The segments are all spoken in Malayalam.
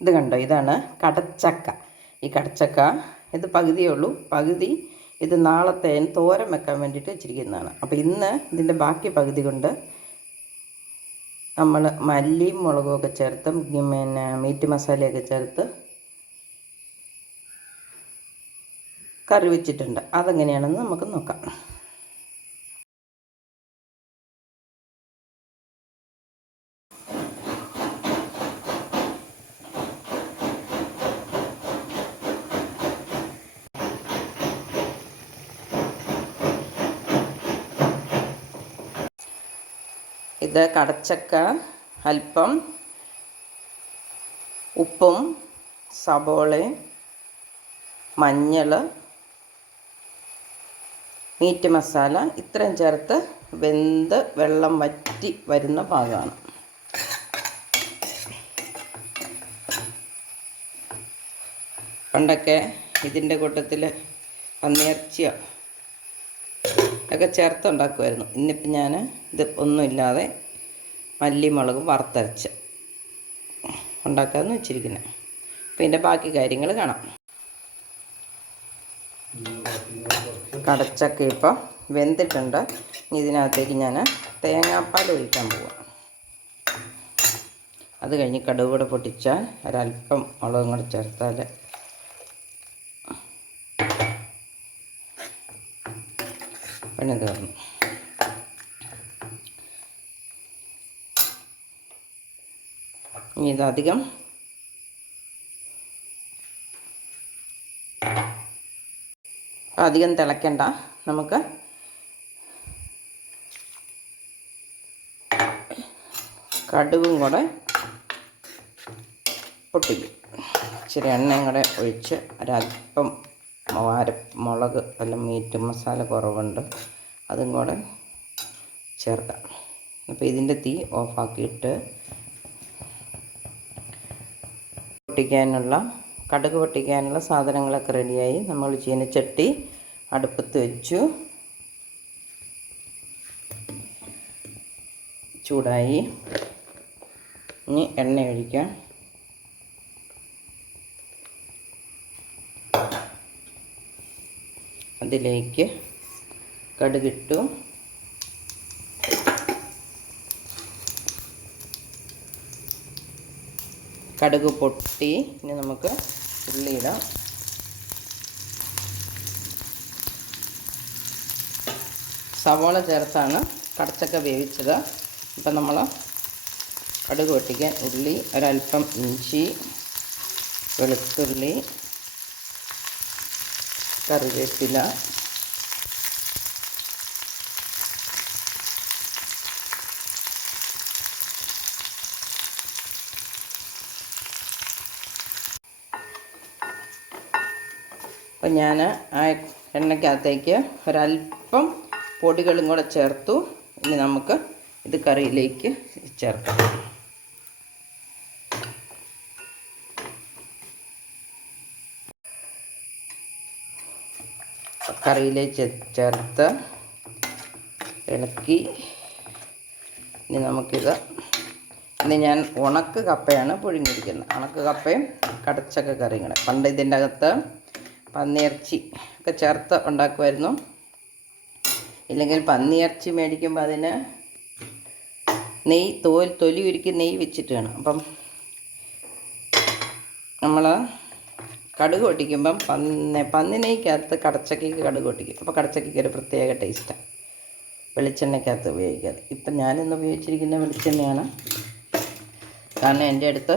ഇത് കണ്ടോ? ഇതാണ് കടച്ചക്ക. ഈ കടച്ചക്ക ഇത് പകുതിയേ ഉള്ളൂ. പകുതി ഇത് നാളത്തെ തോരൻ വെക്കാൻ വേണ്ടിയിട്ട് വെച്ചിരിക്കുന്നതാണ്. അപ്പോൾ ഇന്ന് ഇതിന്റെ ബാക്കി പകുതി കൊണ്ട് നമ്മൾ മല്ലിയും മുളകും ഒക്കെ ചേർത്ത് പിന്നെ മീറ്റ് മസാലയൊക്കെ ചേർത്ത് കറി വെച്ചിട്ടുണ്ട്. അതെങ്ങനെയാണെന്ന് നമുക്ക് നോക്കാം. ഇത് കടച്ചക്ക അല്പം ഉപ്പും സബോളയും മഞ്ഞൾ മീറ്റ് മസാല ഇത്രയും ചേർത്ത് വെന്ത് വെള്ളം വറ്റി വരുന്ന പാകമാണ് പണ്ടൊക്കെ ഇതിന്റെ കൂട്ടത്തിൽ പന്നിയിറച്ചിയോ ഒക്കെ ചേർത്ത് ഉണ്ടാക്കുമായിരുന്നു. ഇന്നിപ്പം ഞാൻ ഇത് ഒന്നുമില്ലാതെ മല്ലി മുളകും വറുത്തരച്ച് ഉണ്ടാക്കാമെന്ന് വെച്ചിരിക്കുന്നത് അപ്പോൾ ഇതിന്റെ ബാക്കി കാര്യങ്ങൾ കാണാം. കടച്ചൊക്കെ ഇപ്പോൾ വെന്തിട്ടുണ്ട്. ഇതിനകത്തേക്ക് ഞാൻ തേങ്ങാപ്പാൽ ഒഴിക്കാൻ പോവാം. അത് കഴിഞ്ഞ് കടുക് കൂടെ പൊട്ടിച്ചാൽ ഒരല്പം മുളകും കൂടെ ചേർത്താൽ പണി തീർന്നു ഇനി ഇതധികം അധികം തിളയ്ക്കണ്ട നമുക്ക് കടുകും കൂടെ പൊട്ടിക്കും. ഇച്ചിരി എണ്ണയും കൂടെ ഒഴിച്ച് ഒരല്പം വാര മുളക് അല്ല മീറ്റ് മസാല കുറവുണ്ട്. അതും കൂടെ ചേർക്കാം. അപ്പോൾ ഇതിന്റെ തീ ഓഫാക്കിയിട്ട് പൊട്ടിക്കാനുള്ള കടുക് പൊട്ടിക്കാനുള്ള സാധനങ്ങളൊക്കെ റെഡിയായി നമ്മൾ ചീനച്ചട്ടി അടുപ്പത്ത് വെച്ചു. ചൂടായി. ഇനി എണ്ണ ഒഴിക്കാം. അതിലേക്ക് കടുകിട്ടു കടുക് പൊട്ടി. ഇനി നമുക്ക് ഉള്ളിയിടാം. സവോള ചേർത്താണ് കടച്ചക്ക വേവിച്ചത്. ഇപ്പം നമ്മൾ കടുക് പൊട്ടിക്കാൻ ഉള്ളി ഒരല്പം ഇഞ്ചി വെളുത്തുള്ളി കറിവേപ്പില അപ്പം ഞാൻ ആ എണ്ണയ്ക്കകത്തേക്ക് ഒരല്പം പൊടികളും കൂടെ ചേർത്തു. ഇനി നമുക്ക് ഇത് കറിയിലേക്ക് ചേർക്കാം. കറിയിലേക്ക് ചേർത്ത് ഇളക്കി. ഇനി നമുക്കിത് ഇനി ഞാൻ ഉണക്ക് കപ്പയാണ് പുഴുങ്ങിയിരിക്കുന്നത്. ഉണക്ക് കപ്പയും കടച്ചക്ക കറിയും കൂടെ. പണ്ട് ഇതിന്റെ അകത്ത് പന്നിയിറച്ചി ഒക്കെ ചേർത്ത് ഉണ്ടാക്കുമായിരുന്നു. ഇല്ലെങ്കിൽ പന്നിയിറച്ചി മേടിക്കുമ്പോൾ അതിന് നെയ് തോൽ തൊലി ഉരുക്കി നെയ്യ് വെച്ചിട്ട് വേണം. അപ്പം നമ്മൾ കടുക് പൊട്ടിക്കുമ്പം പന്നി പന്നി നെയ്ക്കകത്ത് കടച്ചക്കയ്ക്ക് കടുക് പൊട്ടിക്കും. അപ്പോൾ കടച്ചക്കയ്ക്ക് ഒരു പ്രത്യേക ടേസ്റ്റാണ് വെളിച്ചെണ്ണയ്ക്കകത്ത് ഉപയോഗിക്കാതെ ഇപ്പം ഞാനിന്ന് ഉപയോഗിച്ചിരിക്കുന്ന വെളിച്ചെണ്ണയാണ്. കാരണം എന്റെ അടുത്ത്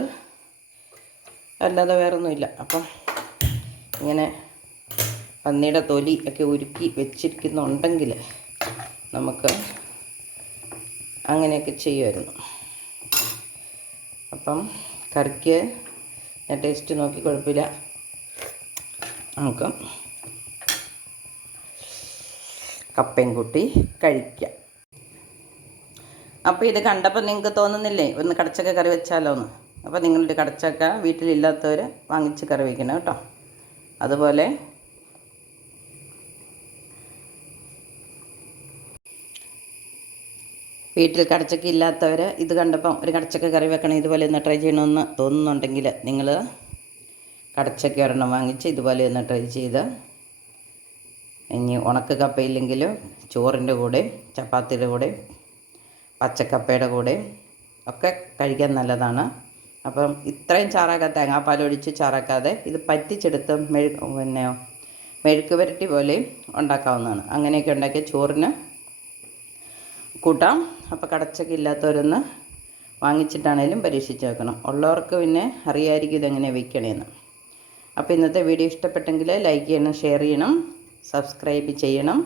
അല്ലാതെ വേറൊന്നുമില്ല. അപ്പം ഇങ്ങനെ പന്നിയുടെ തൊലി ഒക്കെ ഉരുക്കി വെച്ചിരിക്കുന്നുണ്ടെങ്കിൽ നമുക്ക് അങ്ങനെയൊക്കെ ചെയ്യുമായിരുന്നു. അപ്പം കറിക്ക് ഞാൻ ടേസ്റ്റ് നോക്കി കുഴപ്പമില്ല. നമുക്ക് കപ്പയും കൂട്ടി കഴിക്കാം. അപ്പോൾ ഇത് കണ്ടപ്പോൾ നിങ്ങൾക്ക് തോന്നുന്നില്ലേ? ഒന്ന് കടച്ചക്ക കറി വെച്ചാലോ എന്ന് അപ്പോൾ നിങ്ങളുടെ കടച്ചക്ക വീട്ടിലില്ലാത്തവർ വാങ്ങിച്ച് കറി വയ്ക്കണം കേട്ടോ. അതുപോലെ വീട്ടിൽ കടച്ചക്ക ഇല്ലാത്തവർ ഇത് കണ്ടപ്പം ഒരു കടച്ചക്ക കറി വെക്കണം ഇതുപോലെ ഒന്ന് ട്രൈ ചെയ്യണമെന്ന് തോന്നുന്നുണ്ടെങ്കിൽ നിങ്ങൾ കടച്ചക്ക ഒരെണ്ണം വാങ്ങിച്ച് ഇതുപോലെ ഒന്ന് ട്രൈ ചെയ്ത് ഇനി ഉണക്ക കപ്പയില്ലെങ്കിൽ ചോറിന്റെ കൂടെ ചപ്പാത്തിയുടെ കൂടെ പച്ചക്കപ്പയുടെ കൂടെ ഒക്കെ കഴിക്കാൻ നല്ലതാണ്. അപ്പം ഇത്രയും ചാറാക്കാൻ തേങ്ങാപ്പാൽ ഒഴിച്ച് ചാറാക്കാതെ ഇത് പറ്റിച്ചെടുത്ത് മെഴു പിന്നെ മെഴുക്ക് പുരട്ടി പോലെയും ഉണ്ടാക്കാവുന്നതാണ്. അങ്ങനെയൊക്കെ ഉണ്ടാക്കിയ ചോറിന് കൂട്ടാം. അപ്പോൾ കടച്ചൊക്കെ ഇല്ലാത്തവരൊന്ന് വാങ്ങിച്ചിട്ടാണേലും പരീക്ഷിച്ച് വെക്കണം. ഉള്ളവർക്ക് പിന്നെ അറിയായിരിക്കും ഇതെങ്ങനെ വയ്ക്കണേന്ന് അപ്പോൾ ഇന്നത്തെ വീഡിയോ ഇഷ്ടപ്പെട്ടെങ്കിൽ ലൈക്ക് ചെയ്യണം ഷെയർ ചെയ്യണം സബ്സ്ക്രൈബ് ചെയ്യണം.